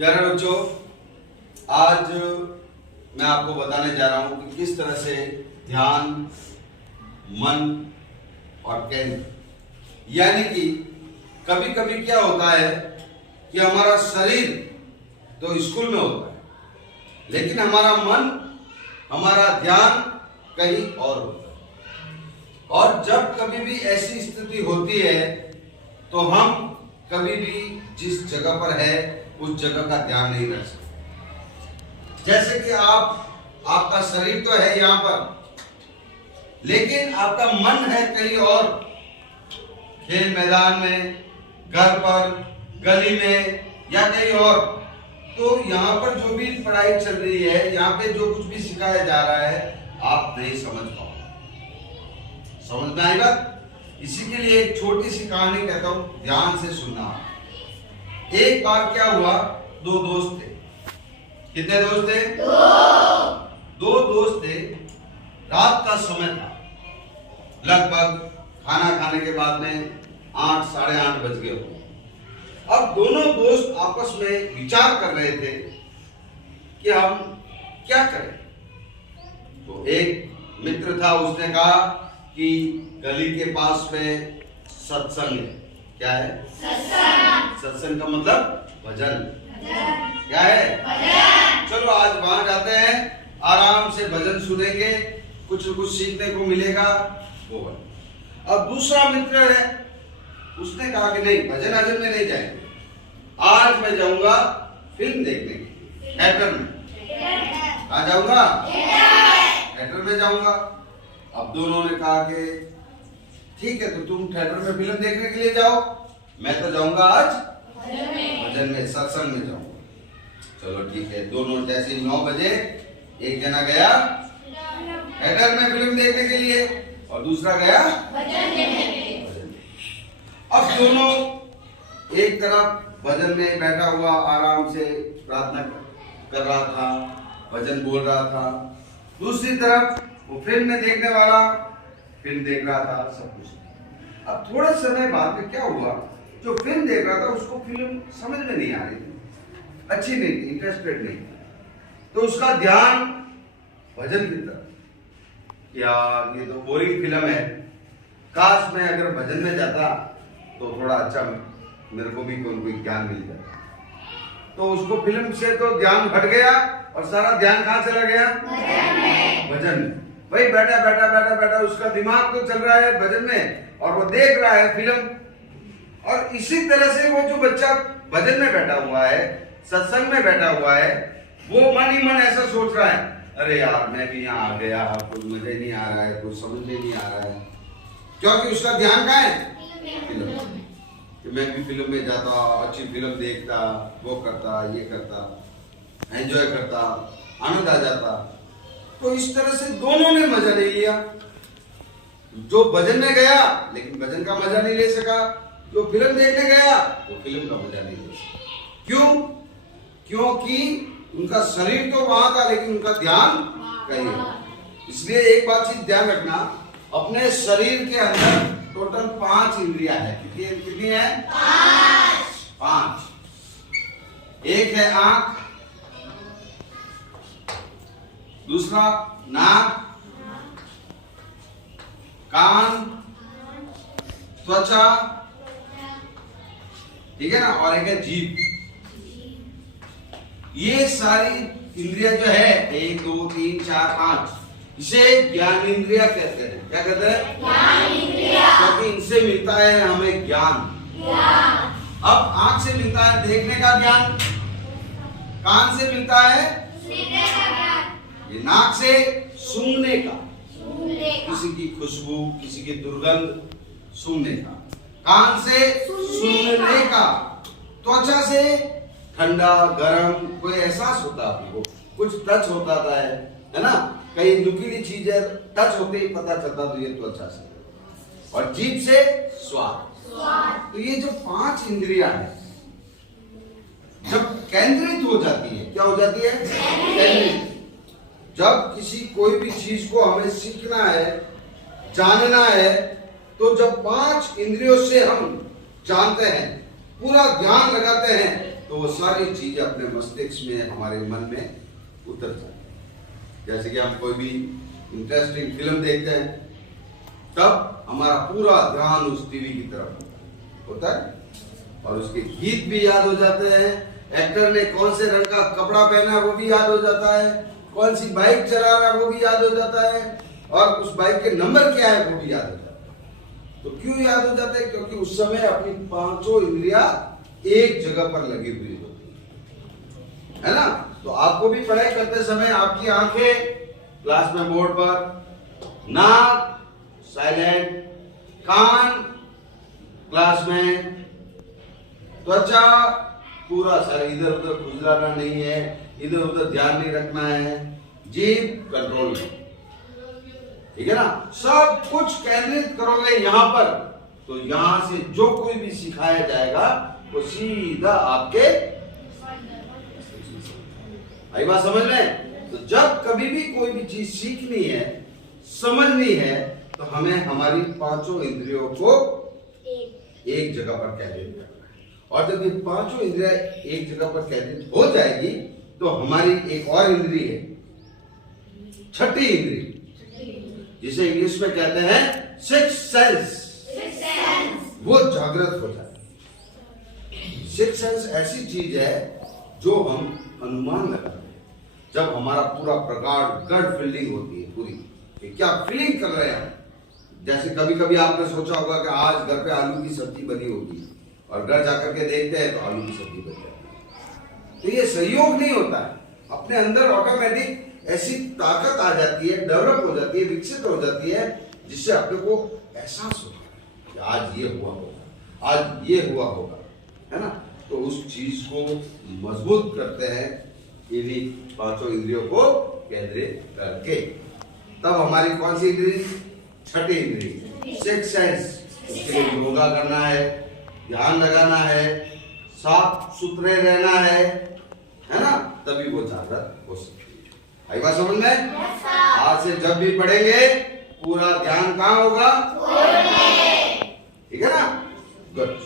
प्यारे बच्चों, आज मैं आपको बताने जा रहा हूं कि किस तरह से ध्यान, मन और केंद्र, यानी कि कभी कभी क्या होता है कि हमारा शरीर तो स्कूल में होता है, लेकिन हमारा मन, हमारा ध्यान कहीं और होता है। और जब कभी भी ऐसी स्थिति होती है तो हम कभी भी जिस जगह पर है उस जगह का ध्यान नहीं रख सकते। जैसे कि आपका शरीर तो है यहाँ पर, लेकिन आपका मन है कहीं और, खेल मैदान में, घर पर, गली में या कहीं और। तो यहाँ पर जो भी पढ़ाई चल रही है, यहाँ पे जो कुछ भी सिखाया जा रहा है, आप नहीं समझ पाओगे। समझ में आई बात? इसी के लिए एक छोटी सी कहानी कहता हूं, ध्यान से सुनना। एक बार क्या हुआ, दो दोस्त थे। कितने दोस्त थे? दो दोस्त थे। रात का समय था, लगभग खाना खाने के बाद में 8 साढ़े 8 बज गए हो। अब दोनों दोस्त आपस में विचार कर रहे थे कि हम क्या करें। तो एक मित्र था, उसने कहा कि गली के पास में सत्संग है। क्या है? सत्संग का मतलब भजन। क्या है? चलो आज वहां जाते हैं, आराम से भजन सुनेंगे, कुछ न कुछ सीखने को मिलेगा। वो अब दूसरा मित्र है, उसने कहा कि नहीं, भजन अजन में नहीं जाएंगे, आज मैं जाऊंगा फिल्म देखने के लिए, थिएटर में। कहाँ जाऊंगा? थिएटर में जाऊंगा। अब दोनों ने कहा कि ठीक है, तो तुम थिएटर में फिल्म देखने के लिए जाओ, मैं तो जाऊंगा आज भजन में, सत्संग में जाऊंगा। चलो ठीक है। दोनों जैसे 9 बजे, एक जना गया थिएटर में फिल्म देखने के लिए और दूसरा गया भजन में। अब दोनों एक तरफ भजन में बैठा हुआ आराम से प्रार्थना कर रहा था, भजन बोल रहा था, दूसरी तरफ वो फिल्म में देखने वाला फिल्म देख रहा था, सब कुछ। अब थोड़े समय बाद में क्या हुआ, जो फिल्म देख रहा था उसको फिल्म समझ में नहीं आ रही थी, अच्छी नहीं थी, इंटरेस्टेड नहीं थी। तो उसका ध्यान भजन की तरफ। यार ये तो बोरिंग फिल्म है, काश मैं अगर भजन में जाता तो थोड़ा अच्छा मेरे को भी कोई ज्ञान मिल जाता। तो उसको फिल्म से तो ध्यान हट गया और सारा ध्यान कहाँ चला गया? भजन में। वही बैठा बैठा बैठा बैठा उसका दिमाग तो चल रहा है भजन में और वो देख रहा है फिल्म। और इसी तरह से वो जो बच्चा भजन में बैठा हुआ है, सत्संग में बैठा हुआ है, वो मन ही मन ऐसा सोच रहा है, अरे यार मैं भी यहाँ आ गया, कुछ मजा नहीं आ रहा है, कुछ समझ में नहीं आ रहा है। क्योंकि उसका ध्यान कहाँ है? फिल्म। कि मैं भी फिल्म में जाता, अच्छी फिल्म देखता, वो करता, ये करता, एंजॉय करता, आनंद आ जाता। तो इस तरह से दोनों ने मजा नहीं लिया। जो भजन में गया लेकिन भजन का मजा नहीं ले सका, जो फिल्म देखने गया वो फिल्म का मजा नहीं ले सका। क्यों? क्योंकि उनका शरीर तो वहां था लेकिन उनका ध्यान कहीं है। इसलिए एक बात चीज ध्यान रखना, अपने शरीर के अंदर टोटल 5 इंद्रियां है। कितनी है? 5। एक है आंख, दूसरा नाक, कान, त्वचा, ठीक है ना, और एक है जीभ। ये सारी इंद्रियां जो है 1 2 3 4 5, इसे ज्ञान इंद्रिया कहते हैं। क्या कहते हैं? ज्ञान इंद्रिया। क्योंकि इनसे मिलता है हमें ज्ञान। अब आंख से मिलता है देखने का ज्ञान, कान से मिलता है सुनने का ज्ञान, ये नाक से सूंघने का, किसी की खुशबू, किसी की दुर्गंध सूंघने का, कान से सुनने का, त्वचा से ठंडा गरम कोई एहसास होता है आपको, कुछ टच होता है ना, कई नुकीली चीजें टच होते ही पता चलता, तो ये त्वचा से, और जीभ से स्वाद। तो ये जो 5 इंद्रियां हैं जब केंद्रित हो जाती है, क्या हो जाती है? केंद्रित। जब किसी कोई भी चीज को हमें सीखना है, जानना है, तो जब 5 इंद्रियों से हम जानते हैं, पूरा ध्यान लगाते हैं, तो वो सारी चीजें अपने मस्तिष्क में, हमारे मन में उतर जाती है। जैसे कि हम कोई भी इंटरेस्टिंग फिल्म देखते हैं, तब हमारा पूरा ध्यान उस टीवी की तरफ होता है और उसके गीत भी याद हो जाते हैं, एक्टर ने कौन से रंग का कपड़ा पहना वो भी याद हो जाता है, कौन सी बाइक चला रहा है वो भी याद हो जाता है, और उस बाइक के नंबर क्या है वो भी याद हो जाता है। तो क्यों याद हो जाता है? क्योंकक्योंकि उस समय अपनी पांचों इंद्रियां एक जगह पर लगी हुई होती है ना। तो आपको भी पढ़ाई करते समय आपकी आंखें क्लास में मोड पर, नाक साइलेंट, कान क्लास में, त्वचा पूरा सर इधर उधर खुजलाना नहीं है, इधर उधर ध्यान नहीं रखना है, जीभ कंट्रोल में, ठीक है ना। सब कुछ केंद्रित करोगे यहां पर, तो यहां से जो कोई भी सिखाया जाएगा वो सीधा आपके, आई बात समझ में। तो जब कभी भी कोई भी चीज सीखनी है, समझनी है, तो हमें हमारी पांचों इंद्रियों को एक जगह पर केंद्रित करना है। और जब ये पांचों इंद्रियां एक जगह पर केंद्रित हो जाएगी, तो हमारी एक और इंद्री है, छठी इंद्री, जिसे इंग्लिश में कहते हैं सिक्स सेंस, वो जागृत हो जाए। सिक्स सेंस ऐसी चीज है जो हम अनुमान लगाते हैं जब हमारा पूरा प्रगाढ़ गट फीलिंग होती है पूरी, कि क्या फीलिंग कर रहे हैं। जैसे कभी कभी आपने सोचा होगा कि आज घर पे आलू की सब्जी बनी होगी, और घर जाकर के देखते हैं तो आलू की सब्जी बन जाती है। तो ये सहयोग नहीं होता है, अपने अंदर ऑटोमेटिक ऐसी ताकत आ जाती है, डेवलप हो जाती है, विकसित हो जाती है, जिससे अपने को एहसास होता है कि आज ये हुआ होगा, आज ये हुआ होगा, है ना। तो उस चीज को मजबूत करते हैं इन्हीं पांचों इंद्रियों को केंद्रित करके। तब हमारी कौन सी इंद्री? छठी इंद्री, सिक्स सेंस। उसके लिए योगा करना है, ध्यान लगाना है, साफ सुथरे रहना है ना, तभी वो जागृत हो सकती है। आई बात समझ में? आज से जब भी पढ़ेंगे पूरा ध्यान कहाँ होगा? ठीक है ना? गुड।